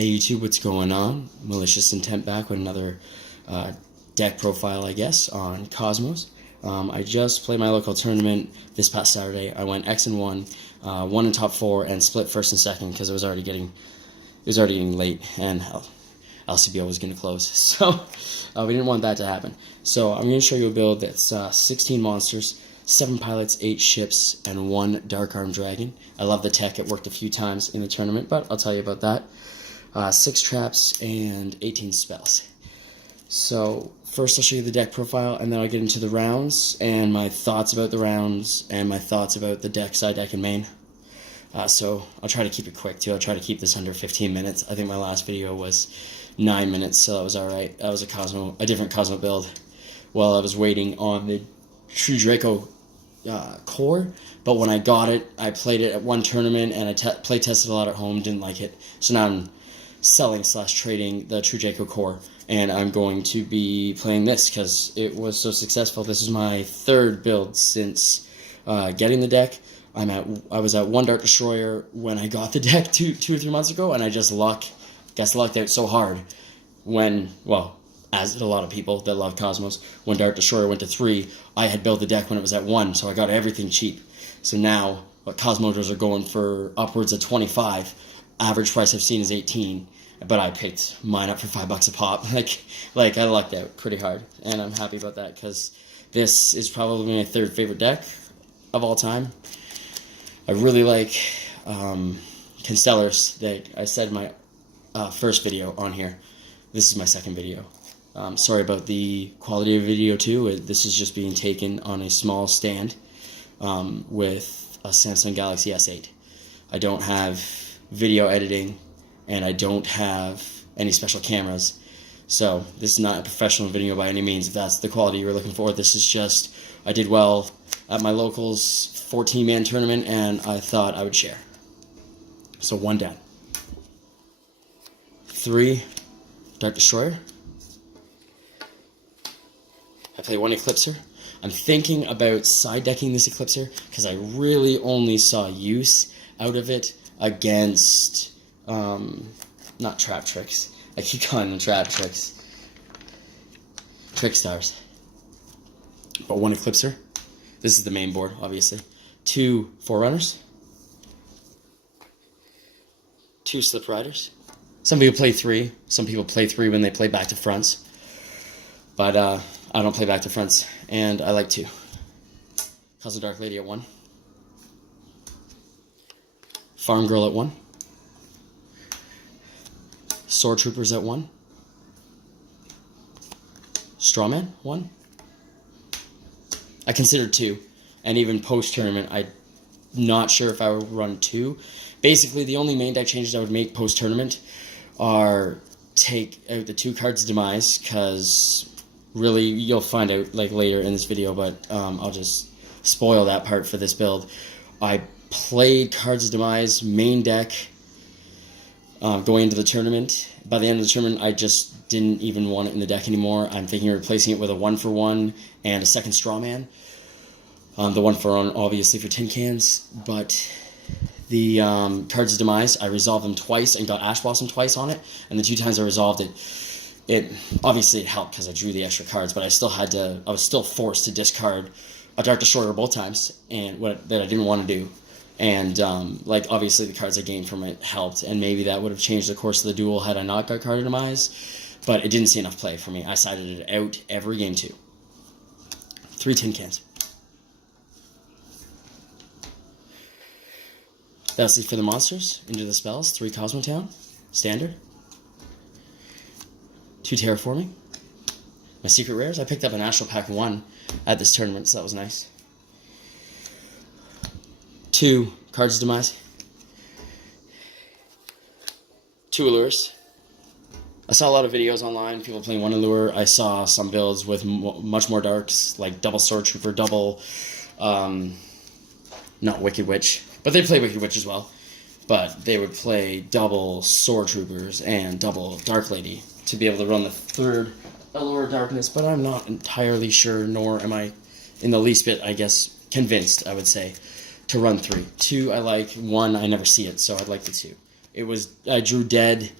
Hey YouTube, what's going on? Malicious Intent back with another deck profile, I guess, on Cosmos. I just played my local tournament this past Saturday. I went X and 1, won in top 4, and split first and second because it was already getting late, and LCBO was going to close. So we didn't want that to happen. So I'm going to show you a build that's 16 monsters, 7 pilots, 8 ships, and 1 Dark Arm Dragon. I love the tech. It worked a few times in the tournament, but I'll tell you about that. 6 traps and 18 spells. So first I'll show you the deck profile, and then I'll get into the rounds and my thoughts about the rounds and my thoughts about the deck, side deck, and main. So I'll try to keep it quick too. I'll try to keep this under 15 minutes. I think my last video was 9 minutes, so that was alright. That was a different Kozmo build while I was waiting on the True Draco core, but when I got it, I played it at one tournament and I play tested a lot at home, didn't like it. So now I'm selling / trading the True Draco core, and I'm going to be playing this because it was so successful. This is my 3rd build since getting the deck. I was at 1 Dark Destroyer when I got the deck two or 3 months ago, and I just lucked out so hard when, well, as did a lot of people that love Cosmos, when Dark Destroyer went to 3, I had built the deck when it was at 1, so I got everything cheap. So now, what Cosmos are going for upwards of 25, average price I've seen is 18, but I picked mine up for $5 a pop. Like I lucked out pretty hard, and I'm happy about that because this is probably my 3rd favorite deck of all time. I really like Constellars that I said in my first video on here. This is my 2nd video. Sorry about the quality of video too. This is just being taken on a small stand with a Samsung Galaxy S8. I don't have video editing, and I don't have any special cameras, so this is not a professional video by any means. If that's the quality you're looking for, this is just, I did well at my locals 14-man tournament, and I thought I would share. So 1 down. 3 Dark Destroyer. I play 1 Eclipser. I'm thinking about side decking this Eclipser because I really only saw use out of it against, not trap tricks. I keep calling them trap tricks. Trick stars. But 1 Eclipser. This is the main board, obviously. 2 Forerunners. 2 Slip Riders. Some people play 3. Some people play 3 when they play back to fronts. But I don't play back to fronts, and I like 2. Kozmo Dark Lady at 1. Farm Girl at 1. Sword Troopers at 1. Strawman 1. I considered 2, and even post-tournament, I'm not sure if I would run 2. Basically, the only main deck changes I would make post-tournament are take out the 2 cards of Demise, because really, you'll find out like later in this video, but I'll just spoil that part for this build. I played Cards of Demise main deck going into the tournament. By the end of the tournament, I just didn't even want it in the deck anymore. I'm thinking of replacing it with a 1-for-1 and a 2nd Strawman. The 1-for-1 obviously for tin cans, but the Cards of Demise, I resolved them twice and got Ash Blossom twice on it, and the 2 times I resolved it, it helped because I drew the extra cards, but I was still forced to discard a Dark Destroyer both times, and that I didn't want to do. And like obviously the cards I gained from it helped, and maybe that would have changed the course of the duel had I not got Card of Demise, but it didn't see enough play for me. I sided it out every game too. 3 tin cans. That's it for the monsters. Into the spells. 3 Cosmo Town. Standard. 2 Terraforming. My secret rares. I picked up an Astral Pack 1 at this tournament, so that was nice. 2 Cards of Demise. 2 Allures. I saw a lot of videos online, people playing 1 Allure. I saw some builds with much more darks, like double Sword Trooper, double, not Wicked Witch, but they play Wicked Witch as well. But they would play double Sword Troopers and double Dark Lady to be able to run the 3rd Allure Darkness, but I'm not entirely sure, nor am I in the least bit, I guess, convinced, I would say, to run 3. 2 I like, 1 I never see it, so I'd like the 2. I drew dead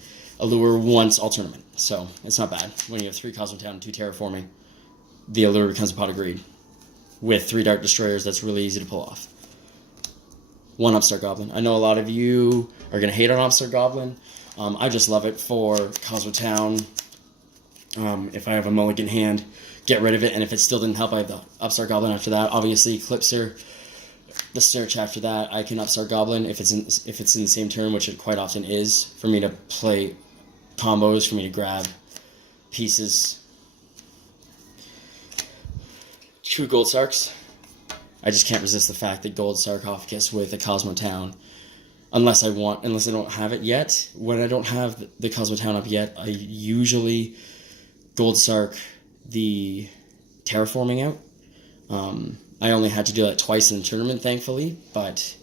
allure once all tournament. So it's not bad. When you have 3 Kozmo Town and 2 Terraforming, the allure becomes a pot of greed. With 3 Dark Destroyers, that's really easy to pull off. 1 Upstart Goblin. I know a lot of you are going to hate on Upstart Goblin. I just love it for Kozmo Town. If I have a mulligan hand, get rid of it, and if it still didn't help, I have the Upstart Goblin after that. Obviously, Eclipser, the search after that, I can Upstart Goblin if it's in the same turn, which it quite often is, for me to play combos, for me to grab pieces. 2 Gold Sarks. I just can't resist the fact that Gold Sarcophagus with a Kozmo Town, unless I don't have it yet. When I don't have the Kozmo Town up yet, I usually Gold Sark the Terraforming out. I only had to do that twice in the tournament, thankfully, but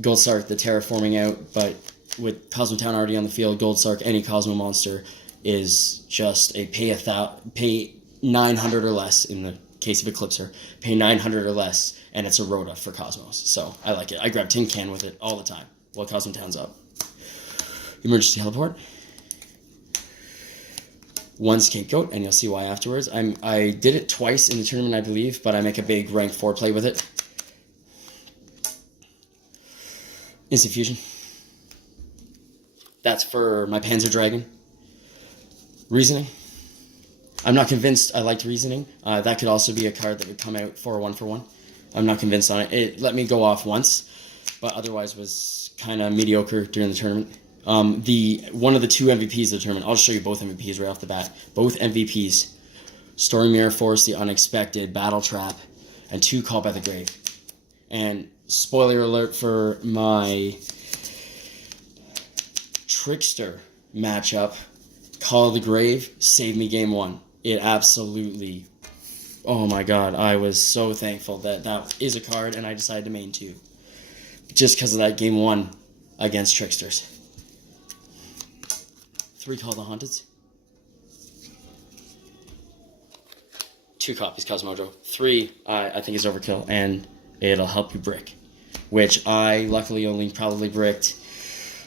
Gold Sark the Terraforming out, but with Kozmo Town already on the field, Gold Sark any Kozmo monster is just a pay 900 or less in the case of Eclipser, pay 900 or less, and it's a Rhoda for Cosmos. So I like it. I grab Tin Can with it all the time while Kozmo Town's up. Emergency Teleport. 1 Scapegoat, and you'll see why afterwards. I did it twice in the tournament, I believe, but I make a big rank 4 play with it. Instant Fusion. That's for my Panzer Dragon. Reasoning. I'm not convinced I liked Reasoning. That could also be a card that would come out for a 1-for-1. I'm not convinced on it. It let me go off once, but otherwise was kind of mediocre during the tournament. One of the 2 MVPs of the tournament, I'll show you both MVPs right off the bat. Both MVPs, Story Mirror Force, the Unexpected, Battle Trap, and 2 Call by the Grave. And spoiler alert for my Trickster matchup, Call of the Grave saved me game 1. It absolutely, oh my god, I was so thankful that that is a card and I decided to main 2. Just because of that game 1 against Tricksters. 3 Call the Haunteds. 2 copies Cosmojo. 3 I think is overkill, and it'll help you brick, which I luckily only probably bricked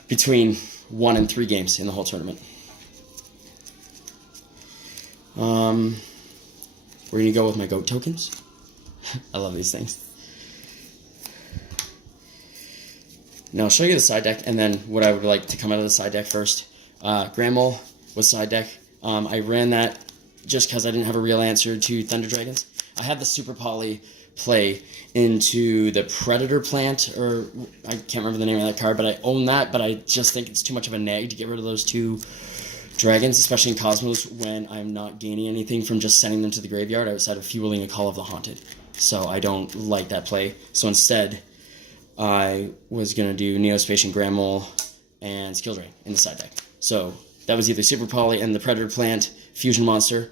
between 1 and 3 games in the whole tournament. We're going to go with my GOAT tokens. I love these things. Now I'll show you the side deck, and then what I would like to come out of the side deck first. Grand Mole was side deck. I ran that just because I didn't have a real answer to Thunder Dragons. I had the Super Poly play into the Predator Plant, or I can't remember the name of that card, but I own that, but I just think it's too much of a nag to get rid of those 2 dragons, especially in Cosmos, when I'm not gaining anything from just sending them to the graveyard outside of fueling a Call of the Haunted. So I don't like that play. So instead, I was going to do Neospatian Grand Mole and Skill Drain in the side deck. So that was either Super Poly and the Predator Plant Fusion Monster.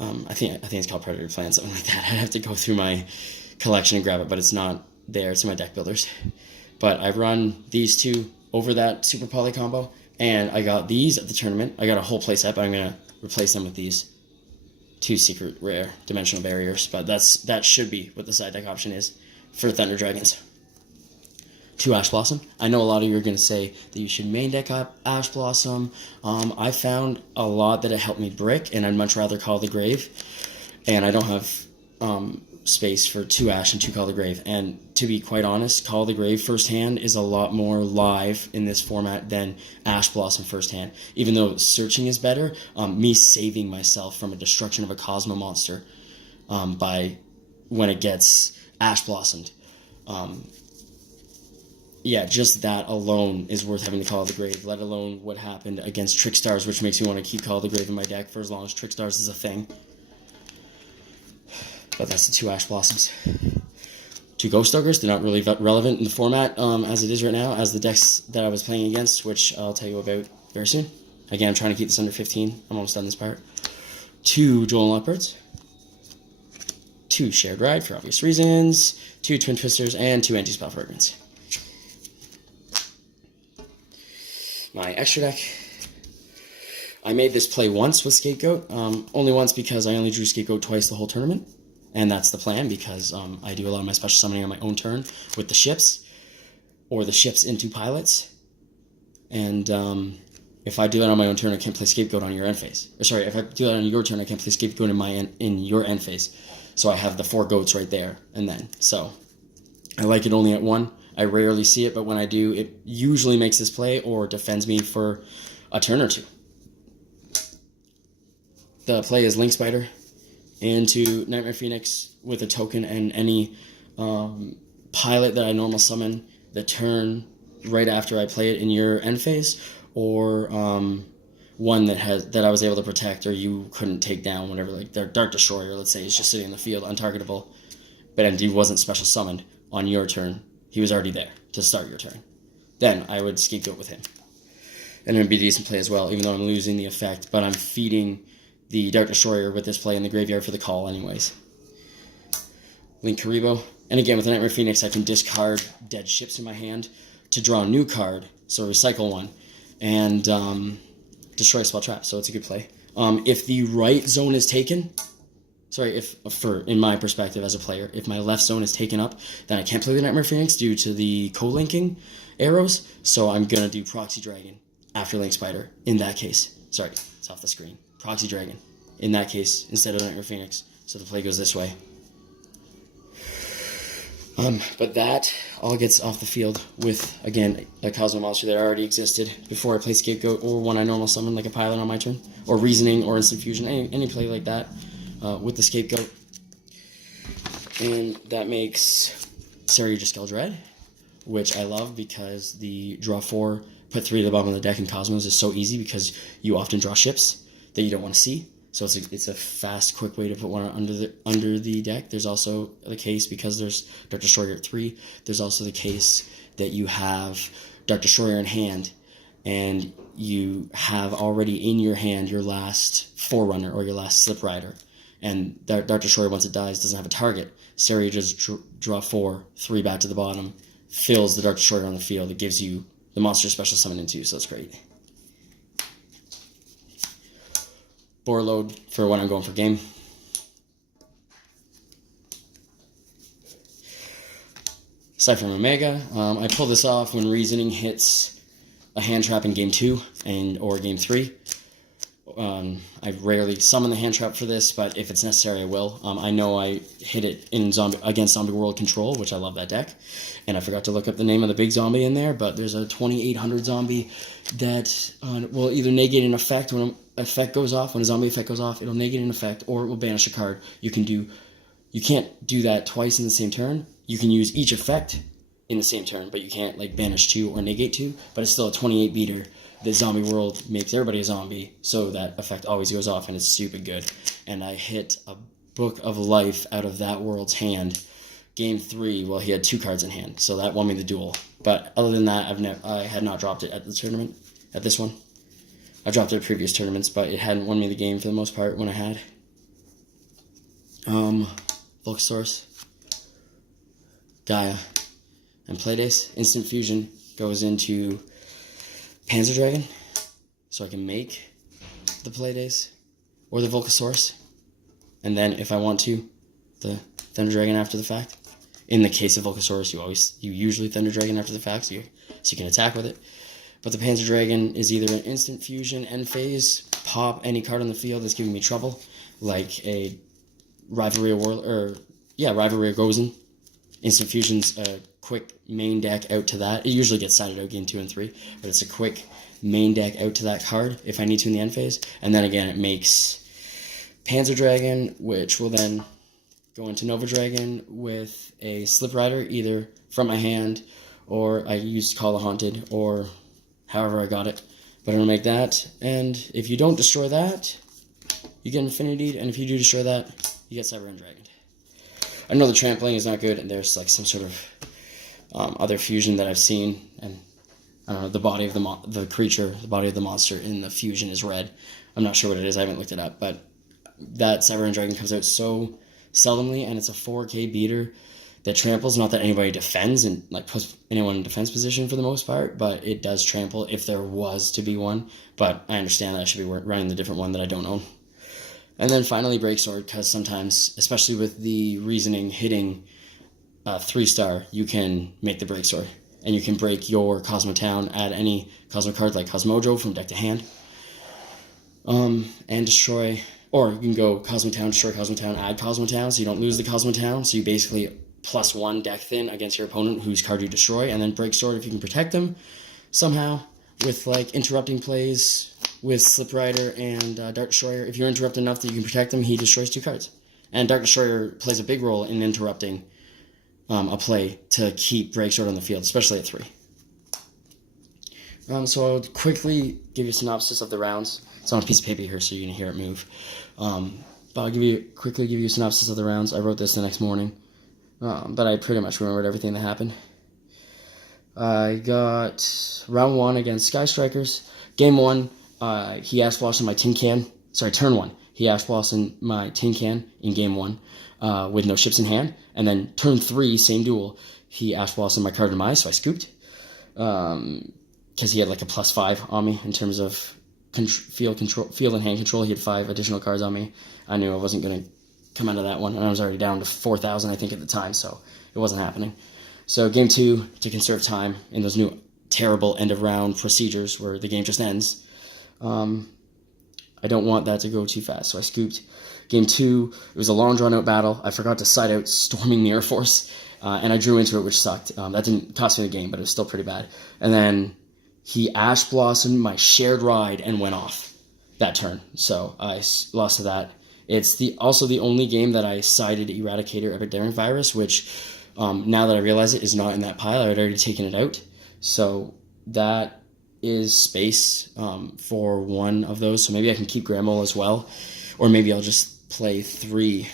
I think it's called Predator Plant, something like that. I'd have to go through my collection and grab it, but it's not there. It's in my deck builders. But I run these 2 over that Super Poly combo, and I got these at the tournament. I got a whole playset, but I'm going to replace them with these 2 secret rare dimensional barriers. But that should be what the side deck option is for Thunder Dragons. 2 Ash Blossom. I know a lot of you are going to say that you should main deck up Ash Blossom. I found a lot that it helped me brick, and I'd much rather Call the Grave. And I don't have space for 2 Ash and 2 Call the Grave. And to be quite honest, Call the Grave first hand is a lot more live in this format than Ash Blossom first hand. Even though searching is better, me saving myself from a destruction of a Cosmo monster by when it gets Ash Blossomed. Yeah, just that alone is worth having to Call the Grave, let alone what happened against Trickstars, which makes me want to keep Call the Grave in my deck for as long as Trickstars is a thing. But that's the 2 Ash Blossoms. 2 Ghost Ogres. They're not really relevant in the format as it is right now, as the decks that I was playing against, which I'll tell you about very soon. Again, I'm trying to keep this under 15. I'm almost done this part. 2 Joel Leopards. 2 Shared Ride for obvious reasons. 2 Twin Twisters, and 2 Anti-Spell Fragments. My extra deck. I made this play once with Scapegoat. Only once because I only drew Scapegoat twice the whole tournament. And that's the plan because I do a lot of my special summoning on my own turn with the ships. Or the ships into pilots. And if I do that on my own turn, I can't play Scapegoat on your end phase. Or sorry, if I do that on your turn, I can't play Scapegoat in your end phase. So I have the 4 goats right there, and then so I like it only at 1. I rarely see it, but when I do, it usually makes this play or defends me for a turn or 2. The play is Link Spider into Nightmare Phoenix with a token and any pilot that I normal summon the turn right after I play it in your end phase, or one that I was able to protect or you couldn't take down, whatever, like their Dark Destroyer, let's say, is just sitting in the field, untargetable, but he wasn't special summoned on your turn. He was already there to start your turn. Then I would Scapegoat with him. And it would be a decent play as well, even though I'm losing the effect, but I'm feeding the Dark Destroyer with this play in the graveyard for the call anyways. Link Karibo. And again, with the Nightmare Phoenix, I can discard dead ships in my hand to draw a new card, so recycle one, and destroy Spell Trap, so it's a good play. If the right zone is taken, in my perspective as a player, if my left zone is taken up, then I can't play the Nightmare Phoenix due to the co-linking arrows, so I'm going to do Proxy Dragon after Link Spider in that case. Sorry, it's off the screen. Proxy Dragon in that case instead of Nightmare Phoenix, so the play goes this way. But that all gets off the field with, again, a Kozmo monster that already existed before I play Scapegoat, or one I normal summon, like a pilot on my turn, or Reasoning, or Instant Fusion, any play like that with the Scapegoat. And that makes Saryuja Skeldred, which I love because the draw 4, put 3 to the bottom of the deck in Cosmos is so easy because you often draw ships that you don't want to see. So it's a fast, quick way to put one under the deck. There's also the case, because there's Dark Destroyer at 3, there's also the case that you have Dark Destroyer in hand, and you have already in your hand your last Forerunner or your last Slip Rider. And Dark Destroyer, once it dies, doesn't have a target. Saryuja just draw 4, 3 back to the bottom, fills the Dark Destroyer on the field. It gives you the monster special summon into, so it's great. Board load for when I'm going for game. Cypher Omega. I pull this off when Reasoning hits a hand trap in game 2 or game 3. I rarely summon the hand trap for this, but if it's necessary, I will. I know I hit it in against Zombie World Control, which I love that deck, and I forgot to look up the name of the big zombie in there, but there's a 2800 zombie that will either negate an effect when an effect goes off. When a zombie effect goes off, it'll negate an effect, or it will banish a card. You can't do that twice in the same turn. You can use each effect in the same turn, but you can't like banish 2 or negate 2, but it's still a 28 beater. The Zombie World makes everybody a zombie, so that effect always goes off, and it's stupid good. And I hit a Book of Life out of that world's hand game 3 while he had 2 cards in hand, so that won me the duel. But other than that, I had not dropped it at the tournament, at this one. I dropped it at previous tournaments, but it hadn't won me the game for the most part when I had. Volcasaurus, Gaia, and Playdays. Instant Fusion goes into Panzer Dragon, so I can make the Playdays or the Volcasaurus, and then if I want to, the Thunder Dragon after the fact. In the case of Volcasaurus, you usually Thunder Dragon after the fact, so you can attack with it. But the Panzer Dragon is either an Instant Fusion, end phase, pop any card on the field that's giving me trouble, like a Rivalry of Gozen. Instant Fusion's a quick main deck out to that. It usually gets sided out game 2 and 3, but it's a quick main deck out to that card if I need to in the end phase. And then again, it makes Panzer Dragon, which will then go into Nova Dragon with a Slip Rider, either from my hand, or I used Call the Haunted, or however I got it. But I'm going to make that, and if you don't destroy that, you get Infinity, and if you do destroy that, you get Cyber Dragon. I know the trampling is not good, and there's like some sort of other fusion that I've seen, and I don't know, the body of the creature, the body of the monster in the fusion is red. I'm not sure what it is, I haven't looked it up, but that Cyber Dragon comes out so seldomly, and it's a 4K beater that tramples. Not that anybody defends and like puts anyone in defense position for the most part, but it does trample if there was to be one. But I understand that I should be running the different one that I don't own. And then finally Breaksword, because sometimes, especially with the Reasoning hitting 3-star, you can make the Breaksword. and you can break your Kozmo Town, add any Kozmo card like Cosmojo from deck to hand, and destroy, or you can go Kozmo Town, destroy Kozmo Town, add Kozmo Town, so you don't lose the Kozmo Town, so you basically +1 deck thin against your opponent whose card you destroy, and then break Sword if you can protect them somehow with like interrupting plays with Slip Rider and Dark Destroyer. If you're interrupt enough that you can protect him, he destroys 2 cards. And Dark Destroyer plays a big role in interrupting a play to keep Break Sword on the field, especially at 3. So I'll quickly give you a synopsis of the rounds. It's on a piece of paper here, so you can hear it move. But I'll quickly give you a synopsis of the rounds. I wrote this the next morning, but I pretty much remembered everything that happened. I got round 1 against Sky Strikers. Game 1, he Ash Blossomed my Tin Can. Sorry, turn 1. He Ash Blossomed my Tin Can in game 1 with no ships in hand. And then turn 3, same duel, he Ash Blossomed my card demise, so I scooped. Because he had like a +5 on me in terms of field and hand control. He had 5 additional cards on me. I knew I wasn't going to come out of that one, and I was already down to 4,000, I think, at the time, so it wasn't happening. So game 2, to conserve time in those new terrible end-of-round procedures where the game just ends, I don't want that to go too fast, so I scooped. Game 2, it was a long, drawn-out battle. I forgot to side out Storming Mirror Force, and I drew into it, which sucked. That didn't cost me the game, but it was still pretty bad. And then he Ash Blossomed my Shared Ride and went off that turn, so I lost to that. It's also the only game that I sided Eradicator Epic Daring Virus, which, now that I realize it, is not in that pile. I had already taken it out. So that is space for one of those. So maybe I can keep Grandma as well. Or maybe I'll just play 3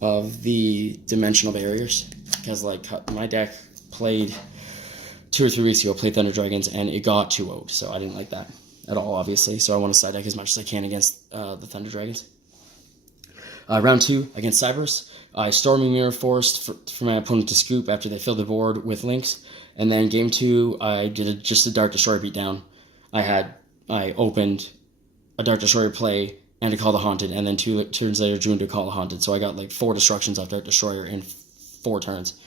of the Dimensional Barriers. Because like my deck played 2 or 3 weeks ago, played Thunder Dragons, and it got 2-0'd. So I didn't like that at all, obviously. So I want to side deck as much as I can against the Thunder Dragons. Round 2 against Cyberus, I Storming Mirror forced for my opponent to scoop after they filled the board with links. And then game 2, I did just a Dark Destroyer beatdown. I opened a Dark Destroyer play and a Call the Haunted, and then 2 turns later drew into a Call the Haunted. So I got like 4 destructions off Dark Destroyer in 4 turns,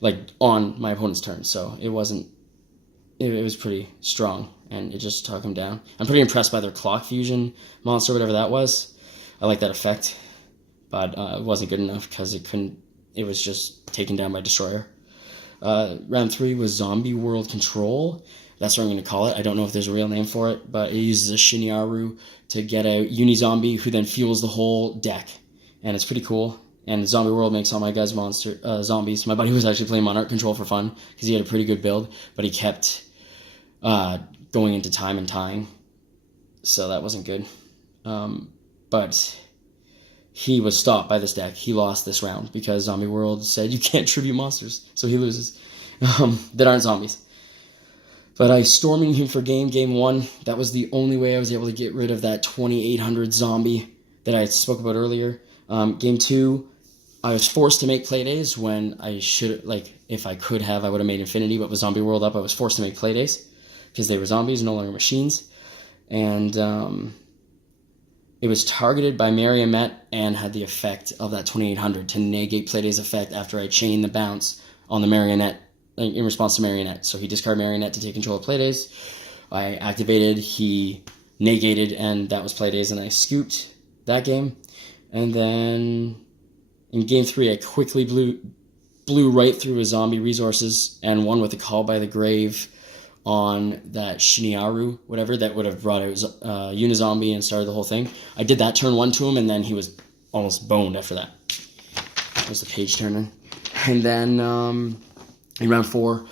like on my opponent's turn. So it was pretty strong, and it just took him down. I'm pretty impressed by their Clock Fusion monster, whatever that was. I like that effect. But it wasn't good enough because it was just taken down by Destroyer. Round 3 was Zombie World Control. That's what I'm going to call it. I don't know if there's a real name for it, but it uses a Shinyaru to get out Uni-Zombie, who then fuels the whole deck. And it's pretty cool. And Zombie World makes all my guys zombies. My buddy was actually playing Monarch Control for fun because he had a pretty good build, but he kept going into time and tying. So that wasn't good. But he was stopped by this deck. He lost this round because Zombie World said you can't tribute monsters, so he loses. That aren't zombies. But I Storming him for game 1. That was the only way I was able to get rid of that 2800 zombie that I spoke about earlier. Game 2, I was forced to make playdays when I should, like, if I could have, I would have made Infinity, but with Zombie World up, I was forced to make playdays because they were zombies, no longer machines. And it was targeted by Marionette and had the effect of that 2800 to negate Playday's effect after I chained the bounce on the Marionette in response to Marionette. So he discarded Marionette to take control of Playdays. I activated, he negated, and that was Playdays, and I scooped that game. And then in game 3, I quickly blew right through his zombie resources and won with a Call by the Grave on that Shinyaru, whatever, that would have brought out Unizombie and started the whole thing. I did that turn 1 to him, and then he was almost boned after that. That was the page turner. And then in round 4,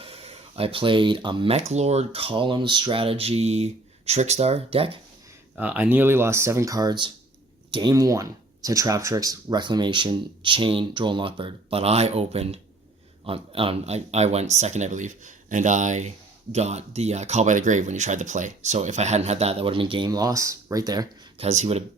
I played a Mech Lord Column Strategy Trickstar deck. I nearly lost 7 cards game 1 to Trap Tricks, Reclamation, Chain, Droll, and Lockbird. But I opened, I went second, I believe, and I got the Call by the Grave when he tried to play. So if I hadn't had that, that would have been game loss right there, because he would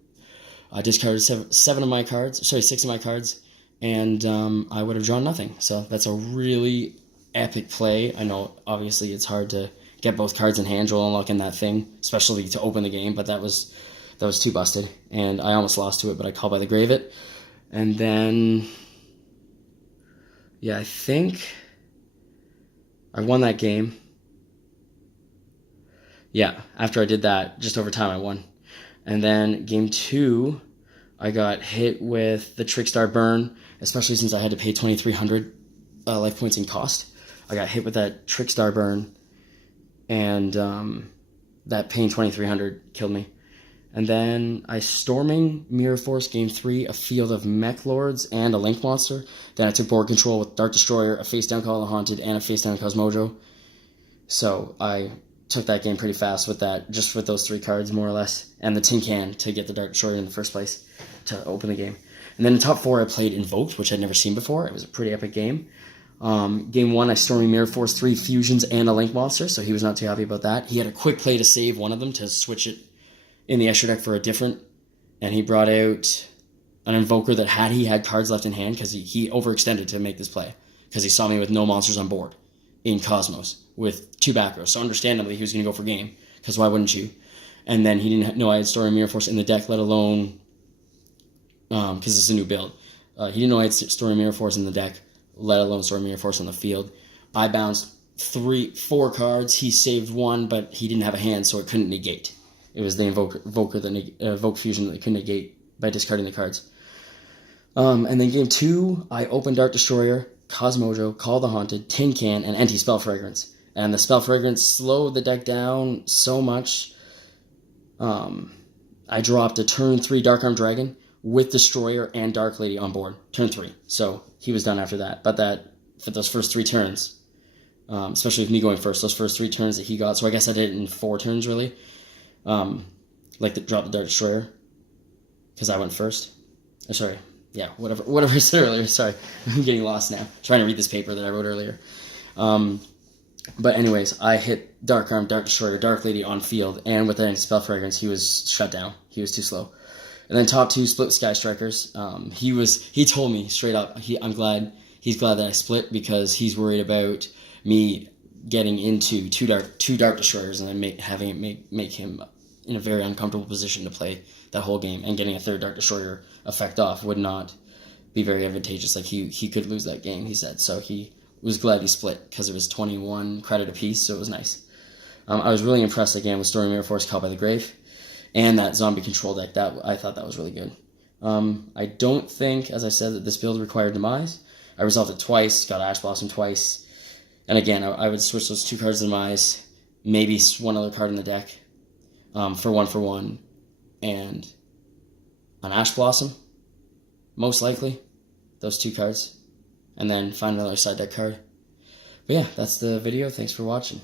have discarded 6 of my cards, and I would have drawn nothing. So that's a really epic play. I know, obviously, it's hard to get both cards in hand, Droll, Unlock in that thing, especially to open the game, but that was too busted, and I almost lost to it, but I Call by the Grave it. And then, yeah, I think I won that game. Yeah, after I did that, just over time I won. And then game 2, I got hit with the Trickstar burn, especially since I had to pay 2,300 life points in cost. I got hit with that Trickstar burn, and that paying 2,300 killed me. And then I Storming Mirror Force game 3, a field of Mech Lords and a Link Monster. Then I took board control with Dark Destroyer, a face down Call of the Haunted, and a face down Cosmojo. So I took that game pretty fast with that, just with those 3 cards more or less, and the Tin Can to get the Dark Destroyer in the first place to open the game. And then in top 4 I played Invoked, which I'd never seen before. It was a pretty epic game. Game 1 I Storming Mirror Force 3 fusions and a Link Monster, so he was not too happy about that. He had a quick play to save one of them to switch it in the extra deck for a different, and he brought out an Invoker that he had cards left in hand because he overextended to make this play because he saw me with no monsters on board in Cosmos with 2 back rows. So understandably, he was going to go for game, because why wouldn't you? And then he didn't know I had Storming Mirror Force in the deck, let alone, because it's a new build. He didn't know I had Storming Mirror Force in the deck, let alone Storming Mirror Force on the field. I bounced 4 cards. He saved 1, but he didn't have a hand, so it couldn't negate. It was the Invoker that Evoke Fusion that could negate by discarding the cards. And then game 2, I opened Dark Destroyer, Cosmojo, Call the Haunted, Tin Can, and Anti-Spell Fragrance. And the Spell Fragrance slowed the deck down so much. I dropped a turn 3 Dark Arm Dragon with Destroyer and Dark Lady on board. Turn 3. So he was done after that. But for those first 3 turns, especially with me going first, those first 3 turns that he got, so I guess I did it in 4 turns really. Drop the Dark Destroyer, because I went first. Sorry, yeah, whatever I said earlier. Sorry, I'm getting lost now. I'm trying to read this paper that I wrote earlier. But anyways, I hit Dark Arm, Dark Destroyer, Dark Lady on field, and with that Spell Fragrance, he was shut down. He was too slow. And then top 2 split Sky Strikers. He told me straight up. He's glad that I split, because he's worried about me getting into two dark destroyers and then having it make him in a very uncomfortable position to play that whole game, and getting a 3rd Dark Destroyer effect off would not be very advantageous. Like he could lose that game, he said. So he was glad he split, because it was 21 credit apiece, so it was nice. I was really impressed again with Storming Mirror Force, Caught by the Grave, and that zombie control deck. I thought that was really good. I don't think, as I said, that this build required Demise. I resolved it twice, got Ash Blossom twice, and again, I would switch those 2 cards to Demise, maybe 1 other card in the deck, for 1, and an Ash Blossom, most likely, those 2 cards, and then find another side deck card. But yeah, that's the video. Thanks for watching.